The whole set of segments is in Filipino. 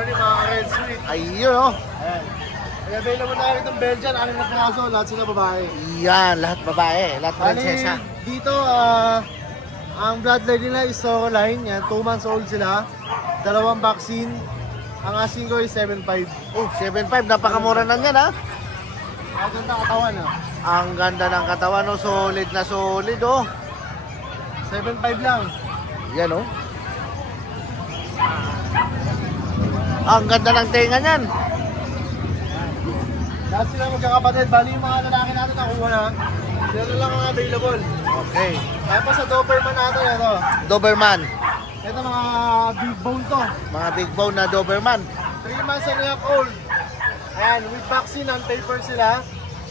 morning mga Red Sweet. Ayun oh. Ayan. May available na rin itong Belgian, 6 na piraso, lahat sila babae. Yan, lahat babae, lahat prinsesa. Dito, ang bloodline nila is Soroline. Yan, 2 months old sila. 2 vaccine. Ang asking ko is 7.5. Oh, 7.5, napakamura na yan ha. Ang ganda katawan ha. Ang ganda ng katawan, oh. Solid na solid oh. 7.5 lang. Yan oh. Ang ganda ng tenga niyan. Lahat sila magkakapatid. Bali yung mga lalaki natin nakuha na. Sila lang ang available. Okay. Tapos sa Doberman natin, ito. Doberman. Ito mga big bone to. Mga big bone na Doberman. 3 months and a half old. Ayan, with vaccine, on paper sila.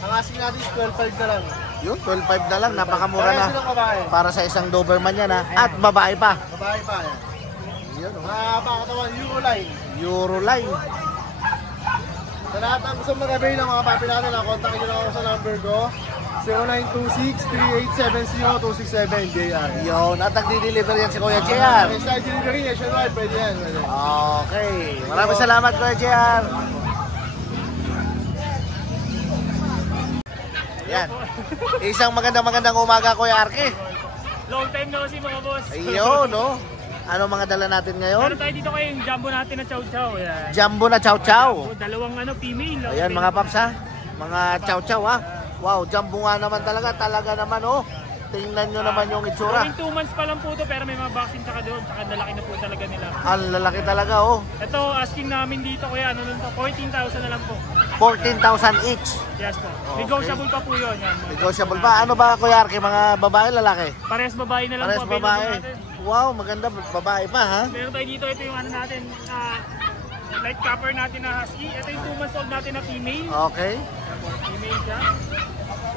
Ang asking natin is 12.5 na lang. Yun, 12.5 na lang. Napakamura na. Silang babae. Para sa isang Doberman yan ha. At babae pa. Babae pa yan. Yun oh. Pakatawan, Euroline. Euroline. Sa lahat ang gusto mag-avail ng mga papi natin, kontakin nyo lang ako sa number ko. 0926-3870-267 JR. Yun, at nagdi-deliver yan si Kuya JR. Style delivery, nationwide, pwede yan. Okay, maraming salamat Kuya JR. Yan. Isang magandang umaga Kuya Arki. Long time no si mga boss. Ayun, no? Ano mga dala natin ngayon? Meron tayo dito kayo yung jumbo natin na chow chow. Yan. Jumbo na chow chow. Dalawang female. Ayan mga paps ha. Mga chow chow ha. Wow, jumbo nga naman talaga. Talaga naman oh. Tingnan nyo naman yung itsura. 2 months pa lang po to pero may mga vaccine tsaka doon. Tsaka lalaki na po talaga nila. Ang lalaki talaga oh. Ito asking namin dito kuya ano nun to? 14,000 na lang po. 14,000 each. Yes po. Okay. Negotiable pa po yun. Yan, Negotiable pa. Ano ba Kuya Arki? Mga babae lalaki? Parehas babae na lang Parehas po. babae. Natin. Wow, maganda babae pa ha. Meron tayo dito ito yung ano natin light copper natin na husky. Ito yung 2 months old natin na female. Okay. Female siya.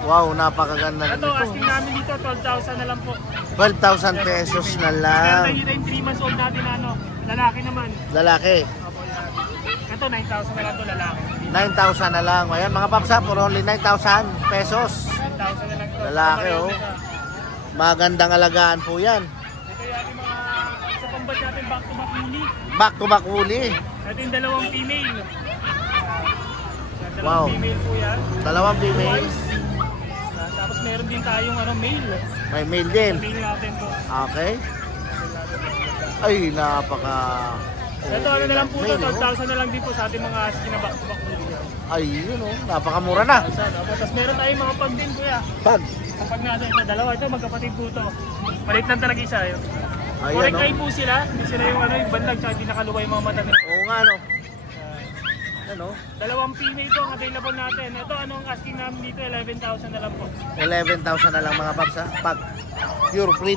Wow, napakaganda Ito, nito. asking namin dito, 12,000 na lang po. 12,000 pesos na Meron lang. tayo dito yung 3 months old natin na lalaki naman. Lalaki. Opo, yan. Ito, 9,000 na lang ito, lalaki. 9,000 na lang. Ayan mga papsa, for only 9,000 pesos. 9,000 na lang ito. Lalaki oh. Magandang alagaan po yan. Ito yung ating mga, sa pambat natin, back-to-back uni. Back to back uli. Ito yung dalawang female. Wow. Dalawang female po yan. Dalawang female. Tapos meron din tayong male. May male din. Male natin po. Okay. Ay, napaka... Ito ano na lang po ito, Male, oh. 12,000 na lang din po sa ating mga asking na back-to-back uni. Ay, yun oh. Napakamura na. Tapos meron tayong mga pag din kuya. Pag. Kapag natin ito, dalawa ito, magkapatid po ito. Palit lang talaga isa yun. Ayan Correct oh. eye po sila, hindi sila yung yung bandag tsaka hindi nakaluwa yung mga mata nila. Oo nga no. Ano? Dalawang female po ang available natin. Ito, anong asking namin dito, 11,000 na lang po. 11,000 na lang mga papsa. Pag. Pure breed.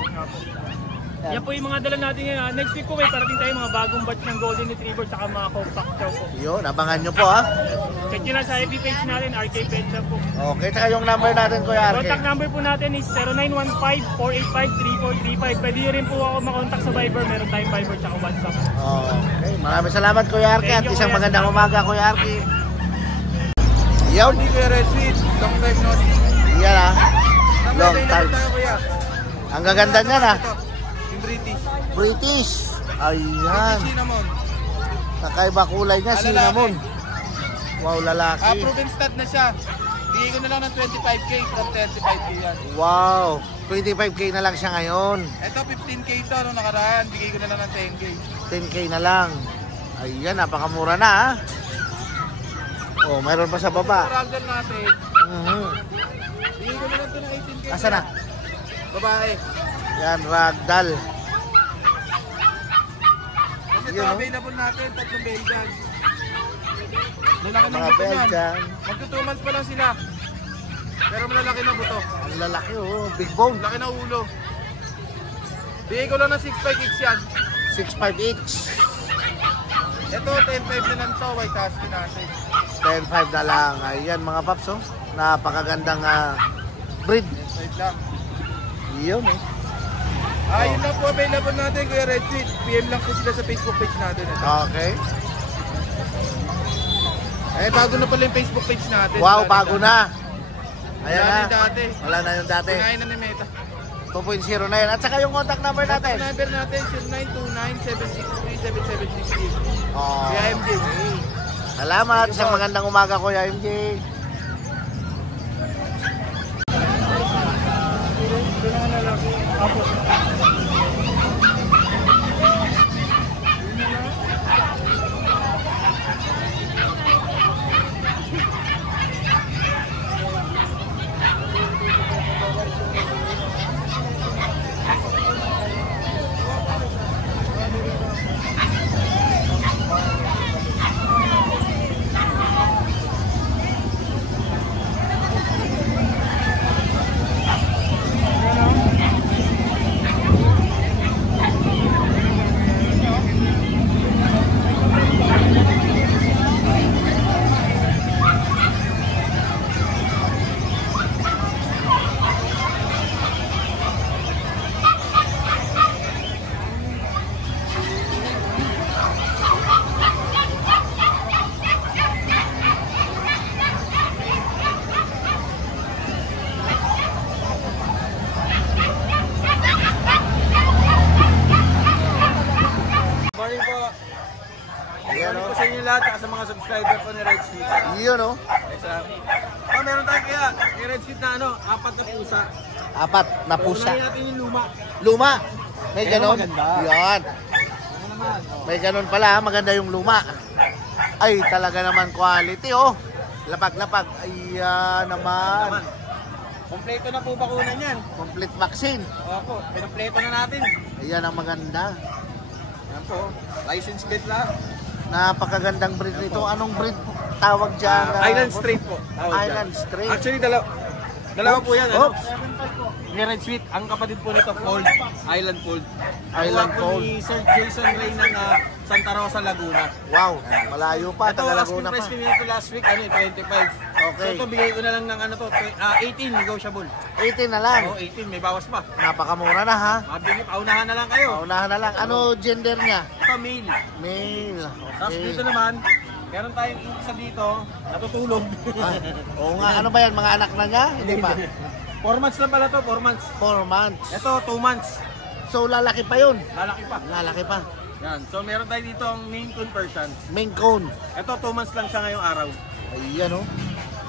Yan po yung mga dala natin ngayon. Next week po may parating tayo mga bagong batch ng Golden Retriever tsaka mga compact chow po. Yun, abangan nyo po ha. Check nyo lang sa FB page natin, RK Pet Shop po. Okay, tsaka yung number natin Kuya Arke. Contact number po natin is 0915-485-3435. Pwede nyo rin po ako makontak sa Viber. Meron tayong Viber tsaka WhatsApp. Okay, maraming salamat Kuya Arke at Thank you, isang Kuya. magandang umaga Kuya Arke. Yaw, Hindi ko Red Sweet, long time no see. yan ha. Long time. Tayo kuya. Ang gaganda niyan ha. Yung British. British. Ayan. Cinnamon. Kakaiba kulay niya, Lalaki. cinnamon. Wow, lalaki. Proven stud na siya. Bigay ko na lang ng 25k from 35k yan. Wow, 25k na lang siya ngayon. Ito 15k to nung nakaraan. Bigay ko na lang ng 10k. 10k na lang. Ayan, napakamura na ha. Oh, mayroon pa sa baba. Ragdoll natin. Bigay ko na lang ito ng 18k. Asa na? Babae. Yan, ragdoll. Kasi ito Yun, oh. available natin, 3 Belgian. Lalaki ng Mga buto yan. Belgian. Magto 2 months pa lang sila. Pero malalaki na buto. Ang lalaki oh, big bone. Laki na ulo. Bigay ko lang ng 6.5 each yan. 6'5 each. Ito 10.5 na lang to, white husky natin. 10'5 na lang. Ayan mga paps oh. Napakagandang breed. 10.5 lang. Yun eh. Yun lang po available natin, Kuya Red Sweet. PM lang po sila sa Facebook page natin. Okay. Bago na pala yung Facebook page natin. Wow, bago na. Ayan Wala na na. yung dati. Wala na yung dati. Kunain na ni Meta. 2.0 na yan. At saka yung contact number natin. Number natin, 7760. Oh. Kaya MJ. Salamat sa magandang umaga, Kuya MJ. Morning po. Ayan, Morning oh. po sa inyo lahat at sa mga subscriber po ni Red Sweet. Yun, oh. Meron tayo kaya kay Red Sweet na 4 na pusa. 4 na pusa. Unahin natin yung luma. Luma. May Pero ganon. maganda. Yan. Ano naman? May ganon pala, maganda yung luma. Ay, talaga naman quality, oh. Lapag-lapag. Ayan naman. Kompleto na po bakunan yan. Complete vaccine. Opo, pinampleto na natin. Ayan ang maganda. Yan po. License plate lang. Napakagandang breed nito. Anong breed tawag dyan? Island Straight po. Island Straight. Actually, dalawa po yan. Oops. Ni Red Sweet, ang kapatid po nito, Fold. Island Fold. Island Nakuha po Fold. ni Sir Jason Ray ng Santa Rosa, Laguna. Wow, malayo pa. Ito, Taga asking Laguna pa. price ko nito last week, 25. Okay. So ito, bigay ko na lang ng 18, negotiable. 18 na lang. Oo, 18, may bawas pa. Napakamura na, ha? Mabili, paunahan na lang kayo. Paunahan na lang. Ano gender niya? Ito, male. Male. Tapos Okay. dito naman, meron tayong isa dito, natutulog. Ah, oo nga, ano ba yan? Mga anak na niya? Hindi pa. 4 months lang pala to, 4 months. 4 months. Ito, 2 months. So, lalaki pa yun. Lalaki pa. Lalaki pa. Yan. So meron tayo dito ang Maine Coon Persian. Maine Coon. Ito, 2 months lang siya ngayong araw. Ayan, oh.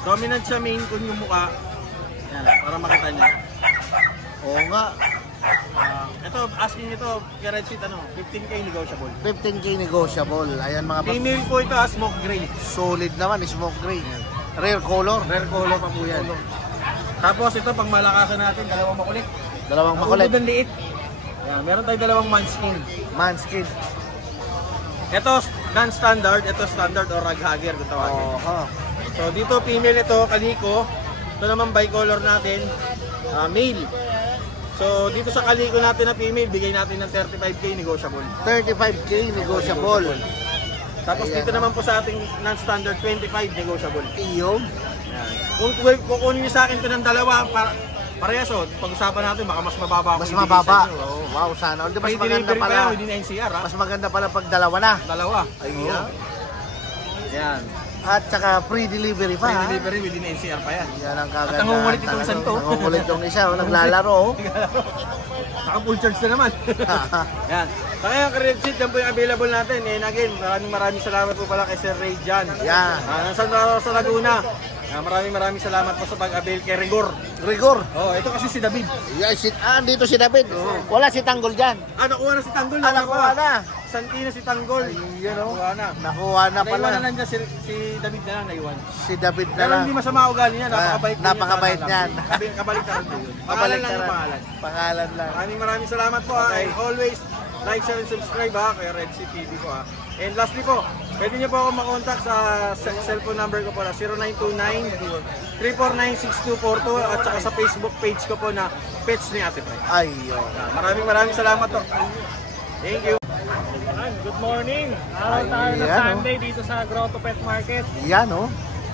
Dominant siya Maine Coon yung mukha. Yan, para makita niya. Oo nga. Ito, asking ito, kay Red Sweet, 15K negotiable. 15K negotiable. Ayan mga Female po ito, smoke gray. solid naman. Smoke gray. Rare color. Rare color pa po yan. Tapos ito, pang malakasan natin, dalawang makulit. Dalawang makulit. Ang liit. Yan, meron tayo dalawang manskin. Manskin. Ito, non-standard. Ito, standard or raghagger kung tawagin. Oo. So dito, female ito, kaliko. Ito naman bicolor natin, male. So dito sa kaliko natin na female, bigay natin ng 35K negotiable. 35K negotiable. Tapos Ayan, dito naman po sa ating non-standard 25 negotiable. Iyo. Kung kukunin niyo sa akin ito ng dalawa, parehas pag-usapan natin baka mas mababa ako Mas ibigay mababa. sa inyo. Oo. Wow, sana. Di, mas May maganda delivery pa pala. yan, hindi na NCR ha. Mas maganda pala pag dalawa na. Dalawa. Ayan. Oo. Yan. At saka free delivery pa. May ha? delivery within NCR pa yan. Yan ang kaganda. At nangungulit itong isang to. Nangungulit yung isa. Naglalaro. Oh. Naka full charge na naman. Yan. So ngayon, Red Seat, yan po yung available natin. And again, maraming salamat po pala kay Sir Ray Jan. Yan. Sa Laguna. Maraming salamat po sa pag-avail kay Rigor. Rigor. Oh, ito kasi si David. Yeah, dito si David. Wala si Tanggol dyan. Nakuha na si Tanggol. Nakuha na. Santina si Tanggol. Ayun, oh. Nakuha na. Nakuha na Naiwan pala. na lang dyan si David na lang, naiwan. Si David na Pero lang. hindi masama ugali niya, napakabait niya. napakabait niyan. Kabalik na rin po yun. Pangalan lang yung pangalan. Pangalan lang. Maraming salamat po ha. And always like, share, and subscribe ha kay Red Sea TV po ha. And lastly po, pwede niyo po ako makontak sa cellphone number ko po na 0929-349-6242 at saka sa Facebook page ko po na Pets ni Ate Pre. Ayun. Maraming salamat po. Thank you. Good morning! Araw tayo na Ayan, Sunday dito sa Grotto Pet Market. Yan, oh.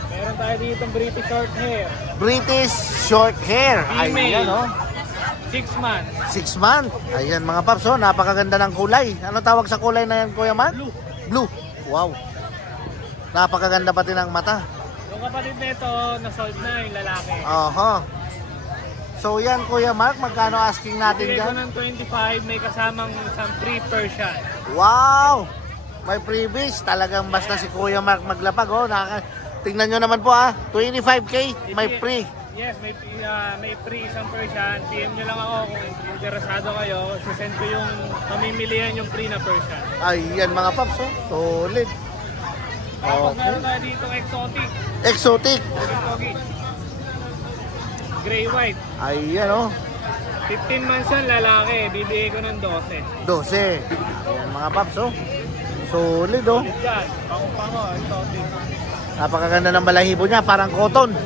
Meron tayo dito British short hair. British short hair. Female. Ayan, oh. 6 months. 6 months. Ayan mga paps, oh. Napakaganda ng kulay. Ano tawag sa kulay na yan, Kuya Man? Blue. Blue. Wow. Napakaganda pati ng mata. Yung kapatid nito, na-sold na yung lalaki. Aha. So yan, Kuya Mark, magkano asking natin Bigay ko dyan? ng 25, may kasamang isang free Persian. Wow! May freebies. Talagang basta si Kuya Mark maglapag. Oh. Tingnan nyo naman po 25K. May free. Yes, may free isang Persian. PM nyo lang ako kung interesado kayo. Sisend ko yung mamimilihan yung free na Persian. Ayan mga paps. Oh. Solid. Tapos Okay. meron tayo dito exotic. Exotic. Pogi. Gray white. Ayan oh. 15 months yan lalaki. Bibigay ko ng 12. 12. Ayan mga paps. Oh. Solid oh. Yan. Pango-pango. Exotic. Napakaganda ng balahibo niya. Parang cotton.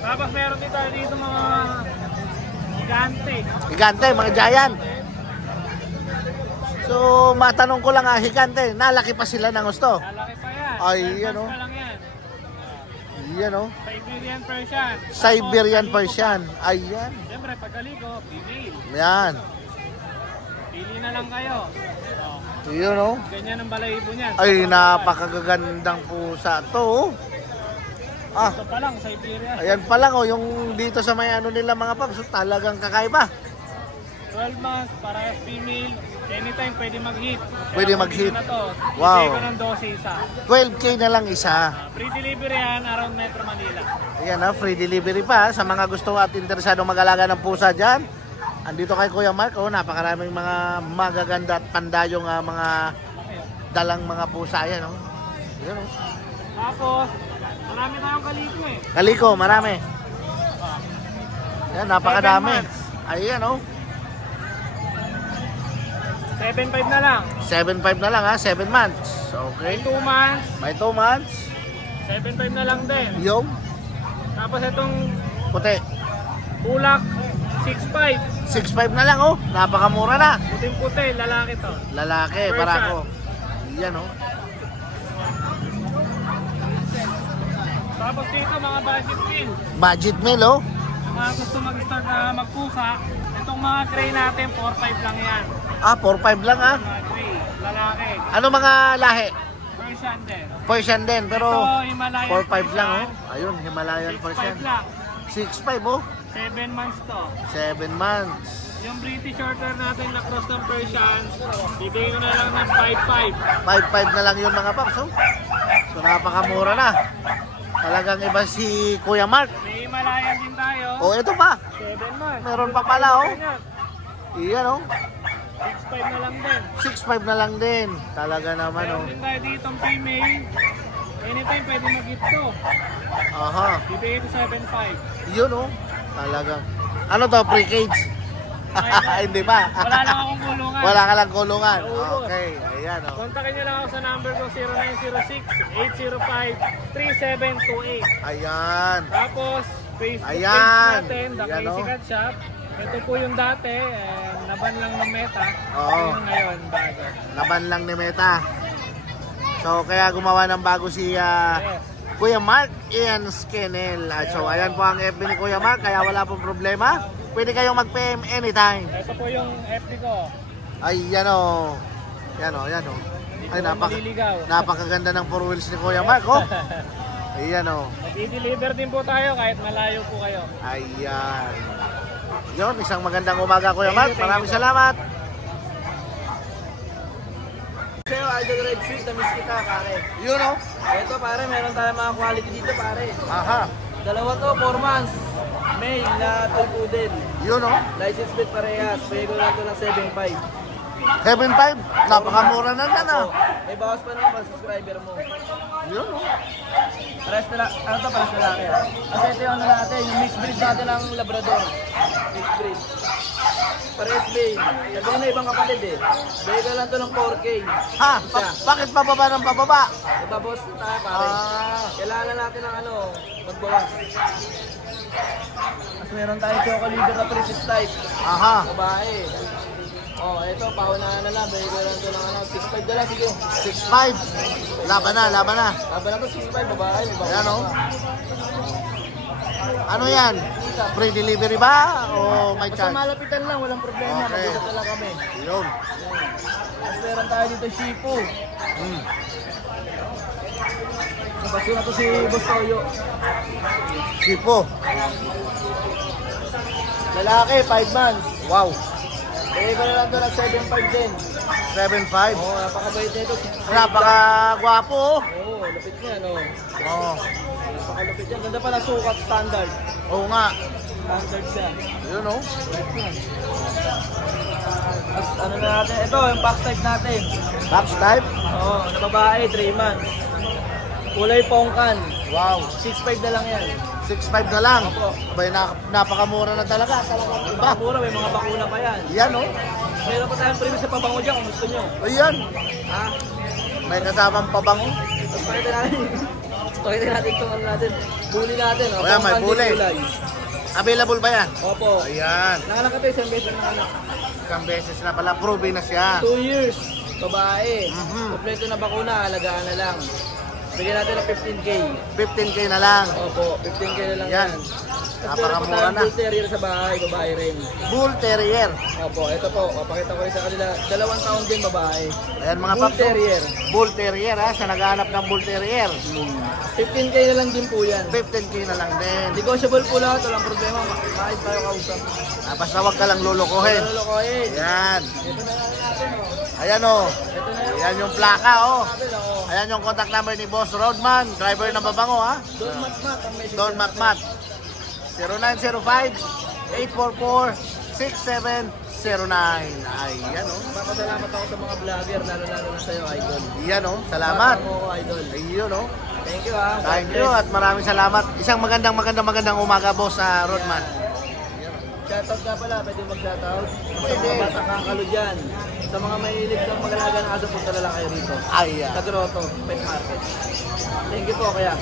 Tapos meron din tayo dito mga gigante. Higante, mga giant. So, matanong ko lang higante, nalaki pa sila ng gusto. Lalaki pa yan. Ay, 12 yan, months oh. pa lang yan. Yan oh. Siberian Persian. Siberian Tapos, Persian. Ayan. Siyempre, pagkaligo, female. Yan. Pili na lang kayo. Yun oh. Ganyan ang balahibo niyan. Ay, napakagagandang pusa to oh. Ito pa lang, Siberian. Ayan pa lang oh, yung dito sa may ano nila mga paps, talagang kakaiba. 12 months, parehas female. Anytime pwede mag-hit. Pwede mag-hit. Na to. Wow. Bigay ko ng 12 isa. 12K na lang isa. Free delivery yan around Metro Manila. Ayan free delivery pa sa mga gusto at interesado mag-alaga ng pusa dyan. Andito kay Kuya Mark, oh, napakaraming mga magaganda at pandayong mga dalang mga pusa yan. Oh. Ayan, oh. Tapos, marami tayong kaliko eh. Kaliko, marami. Ayan, napakadami. 7 months. Ayan, oh. 7.5 na lang. 7.5 na lang 7 months. Okay. May 2 months, May 2 months. 7.5 na lang din. Yung Tapos itong puti. bulak, 6.5. 6.5 na lang, oh. Napakamura na. Puting-puti, lalaki to. Lalaki, Persian. para ko. Yan, oh. Tapos dito mga budget meal. Budget meal, oh. Sa mga gusto mag-start na magpusa, itong mga gray natin, 4.5 lang yan. 4.5 lang, Mga gray, lalaki. Ano mga lahi? Persian din. Persian din, pero Ito, Himalayan 4.5 lang, oh. Persian. Ayun, Himalayan 6.5 Persian. lang. 6.5, oh. 7 months to. 7 months. Yung British Shorthair natin na cross ng Persian, bibigyan ko na lang ng 5.5. 5.5 na lang yun mga paps, oh. So, napakamura na. Talagang iba si Kuya Mark. May Himalayan din tayo. Oh, ito pa. 7 months. Meron pa pala, oh. Iyan, oh. 6.5 na lang din. 6.5 na lang din. Talaga naman, Meron oh. din tayo ditong female. Anytime pwede mag-hit to. Aha. Bibigyan ko 7.5. Yun, oh. Talagang. Ano to, pre-cage? Hindi pa. Wala lang akong kulungan. Wala ka lang kulungan. Naulot. Okay, ayan, oh. Kontakin nyo lang ako sa number ko 0906-805-3728. Ayan. Tapos, Facebook Ayan. page natin, The Ayan, Crazy oh. Cat Shop. Ito po yung dati, naban lang ng Meta. Oo. Ito yung ngayon, bago. Laban lang ni Meta. So, kaya gumawa ng bago si Yes. Kuya Mark Ian Skenel. So, ayan po ang FB ni Kuya Mark, kaya wala pong problema. Pwede kayong mag-PM anytime. Ito po yung FB ko. Ay, yan o. Yan o, yan o. Ay, Maliligaw. napakaganda ng 4 wheels ni Kuya Mark, oh. Ayan o. Mag-i-deliver din po tayo kahit malayo po kayo. Ayan. Yun, isang magandang umaga Kuya Mark. Thank you, Maraming thank you. salamat. Sa'yo, Idol Red Sweet, na-miss kita, pare. Yun o. Ito, pare, meron tayong mga quality dito, pare. Aha. Dalawa to, 4 months. Male na toy poodle. Yun o. License plate parehas. Pwede ko lang ito ng 7.5. 7.5. Napakamura na yan ah. May bawas pa naman subscriber mo. Yun o. Pares na lang. Ano to, pares na lang yan. Kasi ito yung ano natin, yung mixed breed natin ng Labrador. Mixed breed. Pares babe. Sabi na ibang kapatid eh. Bigay ko lang to ng 4K. Ha? Isa. Bakit pababa ng pababa? Ibabawas na tayo, pare. Kailangan natin ng ano, magbawas. Mas meron tayong choco liver na princess type. Aha. Babae. Oh, ito, paunahan na lang. Bigay ko lang ito ng ano, 6.5 na lang, sige. 6.5. Laban na, laban na. Laban na to, 6.5, babae. Ayan o. Ano yan? Free delivery ba? O may Basta charge? malapitan lang, walang problema. Okay. Mag-usap na lang kami. Yun. Mas meron tayo dito, Shifu. Napasyo na to si Boss Toyo. Sipo. Lalaki, 5 months. Wow. Bigay ko na lang ito ng 7.5 din. 7.5. Oo, napakabait nito. Napaka-gwapo, oh. Oo, lupit niya, no? Oo. Napakalupit yan. Ganda pa na sukat, standard. Oo nga. Standard siya. Yun, oh. Tapos ano na natin, ito yung box type natin. Box type. Oo, na babae, 3 months. Kulay pongkan. Wow. 6'5 na lang yan. 6.5 na lang. Opo. Abay, napakamura na talaga. Talagang iba. Mura, may mga bakuna pa yan. Yan, oh. Meron pa tayong premium sa pabango dyan kung gusto nyo. Ayan. Ha? May kasamang pabango. Tapos pakita natin. Pakita natin itong ano natin. Bully natin. Oh. Ayan, may Pongkan din bully. kulay. Available ba yan? Opo. Ayan. Nanganak ito, isang beses na anak. Isang beses na pala. Proven na siya. 2 years. Babae. Mhm. Kompleto na bakuna, alagaan na lang. Bigyan natin ng 15K. 15K na lang. Opo, 15K na lang Yan. yan. Tapos meron pa Napakamura tayong na. bull terrier sa bahay, babae rin. Bull Terrier. Opo, ito po, papakita ko rin sa kanila. 2 taon din babae. Ayan mga Bull paps. terrier. Bull Terrier, ha. Sa naghahanap ng Bull Terrier. 15K na lang din po yan. 15K na lang din. Negotiable po lahat, walang problema. Maayos tayo kausap. Basta wag ka lang lulukuhin. Lulukoyin. Ayan. Ito na lang natin, oh. Ayan, oh. Ito na lang Ayan yung plaka, oh. natin, oh. Ayan yung contact number ni Boss Rodman. Driver ng Babango, ha. Don Matmat ang message. Don Matmat. 0905-844-6709. Ayan, oh. Papasalamat ako sa mga vlogger, lalo-lalo na sa'yo, idol. Ayan, oh. Salamat. Bata mo, idol. Ayun, oh. Thank you, ha. Thank you at maraming salamat. Isang magandang umaga, Boss Rodman. Shoutout nga pala, pwede mag-shoutout. Sa Pwede. mga batang kakalo dyan. Sa mga mahilig ng mag-alaga ng aso, punta na lang kayo rito. Ayan. Sa Grotto, Pet Market. Thank you po, kaya.